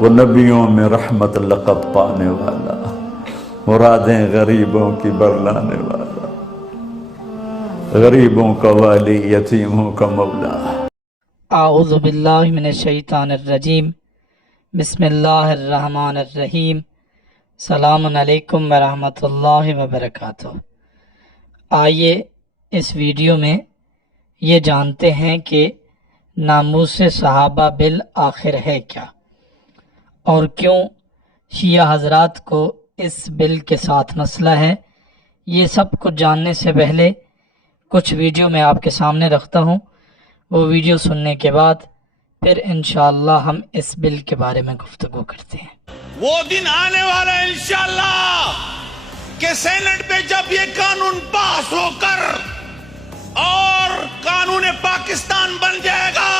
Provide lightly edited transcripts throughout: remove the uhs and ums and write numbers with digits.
وہ نبیوں میں رحمت لقب پانے والا، مرادیں غریبوں کی برلانے والا، غریبوں کا والی، یتیموں کا مولا۔ اعوذ باللہ من الشیطان الرجیم، بسم اللہ الرحمن الرحیم۔ السلام علیکم ورحمۃ اللہ وبرکاتہ۔ آئیے اس ویڈیو میں یہ جانتے ہیں کہ ناموس صحابہ بالآخر ہے کیا، اور کیوں شیعہ حضرات کو اس بل کے ساتھ مسئلہ ہے۔ یہ سب کچھ جاننے سے پہلے کچھ ویڈیو میں آپ کے سامنے رکھتا ہوں، وہ ویڈیو سننے کے بعد پھر انشاءاللہ ہم اس بل کے بارے میں گفتگو کرتے ہیں۔ وہ دن آنے والا ہے انشاءاللہ کہ سینٹ پہ جب یہ قانون پاس ہو کر اور قانون پاکستان بن جائے گا،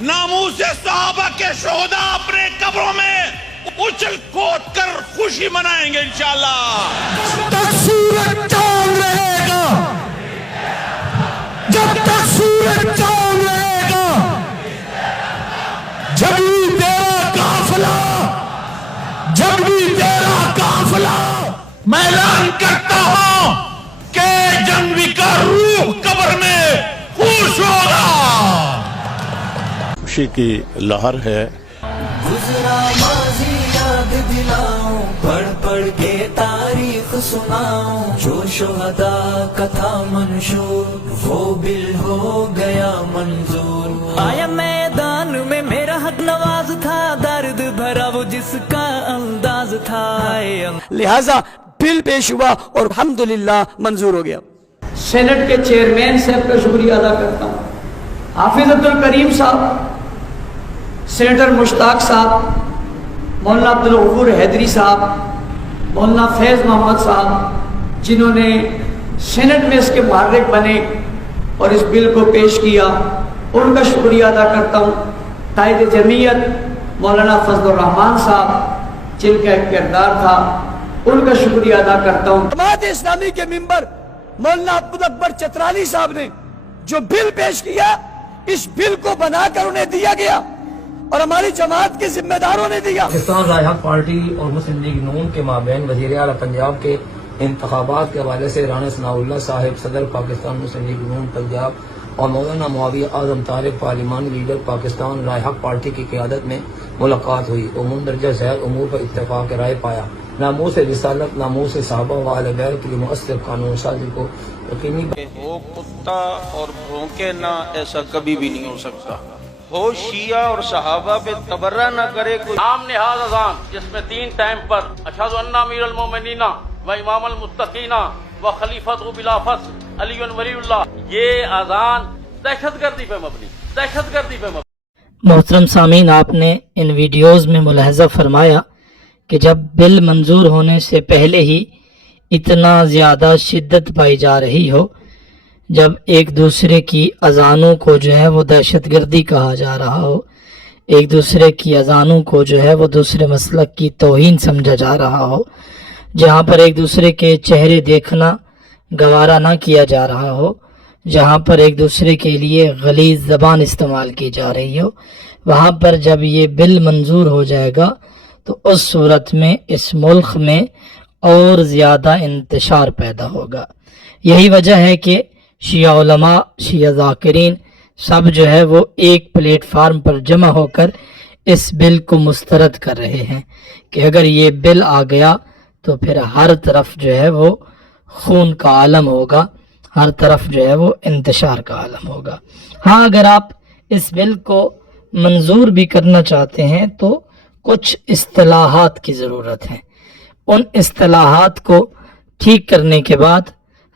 ناموس صحابہ کے شہداء اپنے قبروں میں اچھل کود کر خوشی منائیں گے انشاءاللہ۔ جب تک سورج چاند رہے گا، جب تک سورج چاند رہے گا، جب بھی تیرا قافلہ، جب بھی تیرا قافلہ، میں اعلان کرتا ہوں کہ جنوی کا روح قبر میں خوش ہوگا۔ خوشی کی لہر ہے۔ گزرا ماضی یاد دلاؤں، پڑھ پڑھ کے تاریخ سناؤں، جو شہداء کا تھا منشور وہ بل ہو گیا منظور۔ آیا میدان میں میرا حق نواز تھا، درد بھرا وہ جس کا انداز تھا، لہذا بل پیش ہوا اور الحمدللہ منظور ہو گیا۔ سینٹ کے چیئرمین صاحب کا شکریہ ادا کرتا ہوں، حافظ عبدالکریم صاحب، سینیٹر مشتاق صاحب، مولانا عبدالغفور حیدری صاحب، مولانا فیض محمد صاحب، جنہوں نے سینٹ میں اس کے محرک بنے اور اس بل کو پیش کیا، ان کا شکریہ ادا کرتا ہوں۔ قائد جمعیت مولانا فضل الرحمان صاحب، جن کا ایک کردار تھا، ان کا شکریہ ادا کرتا ہوں۔ جماعت اسلامی کے ممبر مولانا عبد اکبر چترالی صاحب نے جو بل پیش کیا، اس بل کو بنا کر انہیں دیا گیا اور ہماری جماعت کے ذمہ داروں نے دیا۔ پاکستان رائے حق پارٹی اور مسلم لیگ نون کے مابین وزیر اعلیٰ پنجاب کے انتخابات کے حوالے سے رانا ثناء اللہ صاحب صدر پاکستان مسلم لیگ نون پنجاب اور مولانا معاویہ اعظم طارق پارلیمانی لیڈر پاکستان رائے حق پارٹی کی قیادت میں ملاقات ہوئی اور مندرجہ ذیل امور پر اتفاق رائے پایا۔ ناموس رسالت، ناموس صحابہ و اہل بیت کے لیے مؤثر قانون سازی کو یقینی ہو کتا اور بھونکے نہ، ایسا کبھی بھی نہیں ہو سکتا۔ ہو شیعہ اور صحابہ پہ تبرہ نہ کرے کوئی۔ عام نہاد اذان جس میں 3 ٹائم پر اشہد ان امیر المومنین و امام المتقین و خلیفۃ بلا فصل علی ولی اللہ، یہ اذان دہشت گردی پہ مبنی، دہشت گردی پہ مبنی۔ محترم سامعین، آپ نے ان ویڈیوز میں ملاحظہ فرمایا کہ جب بل منظور ہونے سے پہلے ہی اتنا زیادہ شدت پائی جا رہی ہو، جب ایک دوسرے کی اذانوں کو جو ہے وہ دہشت گردی کہا جا رہا ہو، ایک دوسرے کی اذانوں کو جو ہے وہ دوسرے مسلک کی توہین سمجھا جا رہا ہو، جہاں پر ایک دوسرے کے چہرے دیکھنا گوارا نہ کیا جا رہا ہو، جہاں پر ایک دوسرے کے لیے غلیظ زبان استعمال کی جا رہی ہو، وہاں پر جب یہ بل منظور ہو جائے گا تو اس صورت میں اس ملک میں اور زیادہ انتشار پیدا ہوگا۔ یہی وجہ ہے کہ شیعہ علماء، شیعہ ذاکرین سب جو ہے وہ ایک پلیٹ فارم پر جمع ہو کر اس بل کو مسترد کر رہے ہیں کہ اگر یہ بل آ گیا تو پھر ہر طرف جو ہے وہ خون کا عالم ہوگا، ہر طرف جو ہے وہ انتشار کا عالم ہوگا۔ ہاں، اگر آپ اس بل کو منظور بھی کرنا چاہتے ہیں تو کچھ اصطلاحات کی ضرورت ہے۔ ان اصطلاحات کو ٹھیک کرنے کے بعد،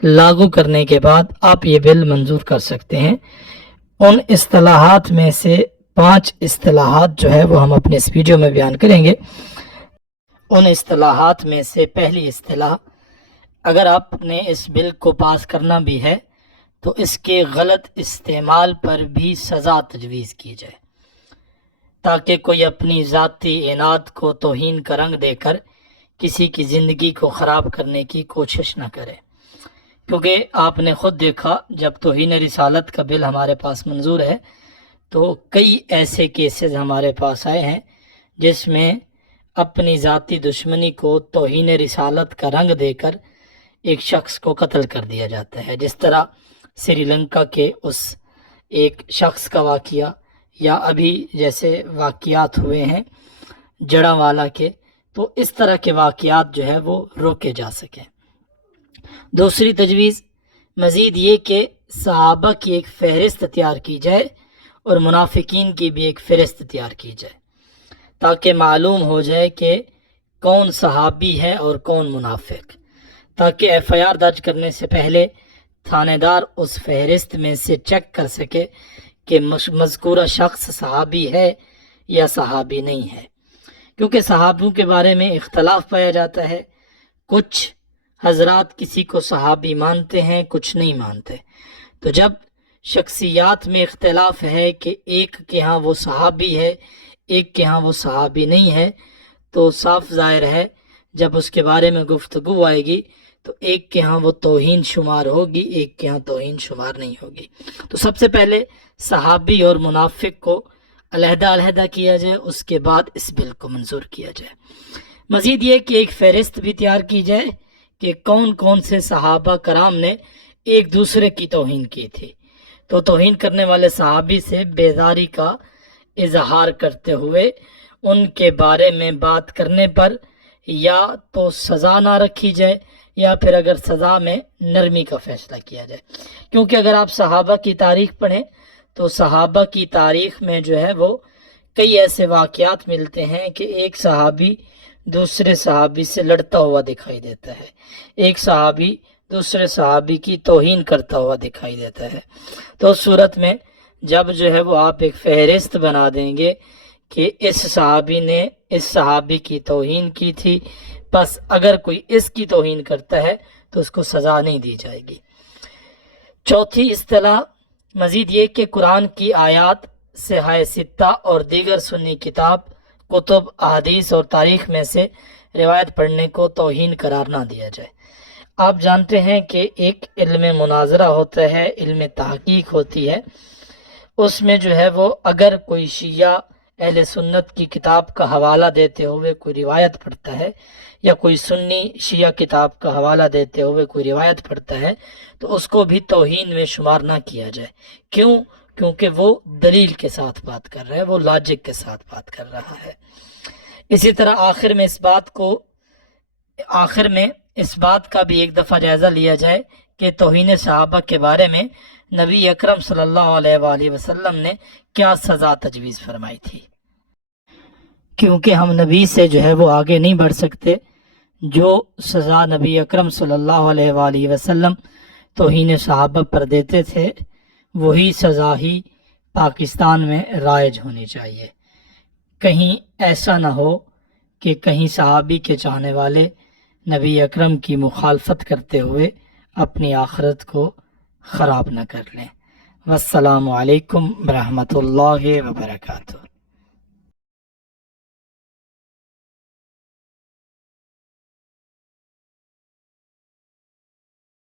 لاگو کرنے کے بعد آپ یہ بل منظور کر سکتے ہیں۔ ان اصطلاحات میں سے 5 اصطلاحات جو ہے وہ ہم اپنے اس ویڈیو میں بیان کریں گے۔ ان اصطلاحات میں سے پہلی اصطلاح، اگر آپ نے اس بل کو پاس کرنا بھی ہے تو اس کے غلط استعمال پر بھی سزا تجویز کی جائے، تاکہ کوئی اپنی ذاتی اناد کو توہین کا رنگ دے کر کسی کی زندگی کو خراب کرنے کی کوشش نہ کرے۔ کیونکہ آپ نے خود دیکھا جب توہین رسالت کا بل ہمارے پاس منظور ہے تو کئی ایسے کیسز ہمارے پاس آئے ہیں جس میں اپنی ذاتی دشمنی کو توہین رسالت کا رنگ دے کر ایک شخص کو قتل کر دیا جاتا ہے، جس طرح سری لنکا کے اس ایک شخص کا واقعہ، یا ابھی جیسے واقعات ہوئے ہیں جڑاں والا کے، تو اس طرح کے واقعات جو ہے وہ روکے جا سکیں۔ دوسری تجویز مزید یہ کہ صحابہ کی ایک فہرست تیار کی جائے اور منافقین کی بھی ایک فہرست تیار کی جائے، تاکہ معلوم ہو جائے کہ کون صحابی ہے اور کون منافق، تاکہ ایف آئی آر درج کرنے سے پہلے تھانے دار اس فہرست میں سے چیک کر سکے کہ مذکورہ شخص صحابی ہے یا صحابی نہیں ہے، کیونکہ صحابیوں کے بارے میں اختلاف پایا جاتا ہے۔ کچھ حضرات کسی کو صحابی مانتے ہیں، کچھ نہیں مانتے، تو جب شخصیات میں اختلاف ہے کہ ایک کے ہاں وہ صحابی ہے، ایک کے ہاں وہ صحابی نہیں ہے، تو صاف ظاہر ہے جب اس کے بارے میں گفتگو آئے گی تو ایک کے ہاں وہ توہین شمار ہوگی، ایک کے ہاں توہین شمار نہیں ہوگی۔ تو سب سے پہلے صحابی اور منافق کو علیحدہ علیحدہ کیا جائے، اس کے بعد اس بل کو منظور کیا جائے۔ مزید یہ کہ ایک فہرست بھی تیار کی جائے کہ کون کون سے صحابہ کرام نے ایک دوسرے کی توہین کی تھی، تو توہین کرنے والے صحابی سے بیزاری کا اظہار کرتے ہوئے ان کے بارے میں بات کرنے پر یا تو سزا نہ رکھی جائے یا پھر اگر سزا میں نرمی کا فیصلہ کیا جائے، کیونکہ اگر آپ صحابہ کی تاریخ پڑھیں تو صحابہ کی تاریخ میں جو ہے وہ کئی ایسے واقعات ملتے ہیں کہ ایک صحابی دوسرے صحابی سے لڑتا ہوا دکھائی دیتا ہے، ایک صحابی دوسرے صحابی کی توہین کرتا ہوا دکھائی دیتا ہے۔ تو اس صورت میں جب جو ہے وہ آپ ایک فہرست بنا دیں گے کہ اس صحابی نے اس صحابی کی توہین کی تھی، بس اگر کوئی اس کی توہین کرتا ہے تو اس کو سزا نہیں دی جائے گی۔ چوتھی اصطلاح مزید یہ کہ قرآن کی آیات، صحاح ستہ اور دیگر سنی کتاب، کتب، احادیث اور تاریخ میں سے روایت پڑھنے کو توہین قرار نہ دیا جائے۔ آپ جانتے ہیں کہ ایک علم مناظرہ ہوتا ہے، علم تحقیق ہوتی ہے، اس میں جو ہے وہ اگر کوئی شیعہ اہل سنت کی کتاب کا حوالہ دیتے ہوئے کوئی روایت پڑھتا ہے یا کوئی سنی شیعہ کتاب کا حوالہ دیتے ہوئے کوئی روایت پڑھتا ہے تو اس کو بھی توہین میں شمار نہ کیا جائے۔ کیوں؟ کیونکہ وہ دلیل کے ساتھ بات کر رہا ہے، وہ لاجک کے ساتھ بات کر رہا ہے۔ اسی طرح آخر میں اس بات کا بھی ایک دفعہ جائزہ لیا جائے کہ توہین صحابہ کے بارے میں نبی اکرم صلی اللہ علیہ وآلہ وسلم نے کیا سزا تجویز فرمائی تھی، کیونکہ ہم نبی سے جو ہے وہ آگے نہیں بڑھ سکتے۔ جو سزا نبی اکرم صلی اللہ علیہ وآلہ وسلم توہین صحابہ پر دیتے تھے وہی سزا ہی پاکستان میں رائج ہونی چاہیے۔ کہیں ایسا نہ ہو کہ کہیں صحابی کے چاہنے والے نبی اکرم کی مخالفت کرتے ہوئے اپنی آخرت کو خراب نہ کر لیں۔ والسلام علیکم ورحمۃ اللہ وبرکاتہ۔